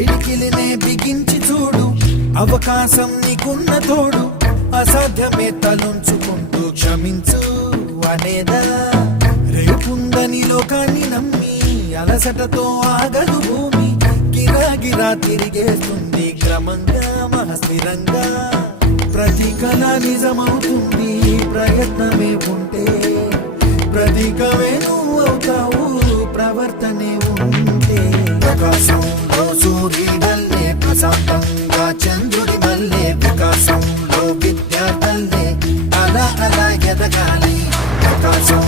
పిడికిలినే బిగించి చూడు, అవకాశం నీకున్న తోడు, అసాధ్యమే తలుంచుకుంటూ క్షమించు అనేదా. రేపుందని లోకాన్ని నమ్మి అలసటతో ఆగదు భూమి, గిరాగిరా తిరిగేస్తుంది క్రమంగా మహస్థిరంగా. ప్రతి కళ నిజమవుతుంది ప్రయత్నమే ఉంటే, ప్రతీకమే నువ్వు అవుతావు ప్రవర్తనే ఉంటే. ప్రకాశంలో సూర్యుడల్లే, ప్రశాంతంగా చంద్రుడి మల్లే, ప్రకాశంలో విద్యార్థులే అలా అలా ఎదగాలి. ప్రకాశం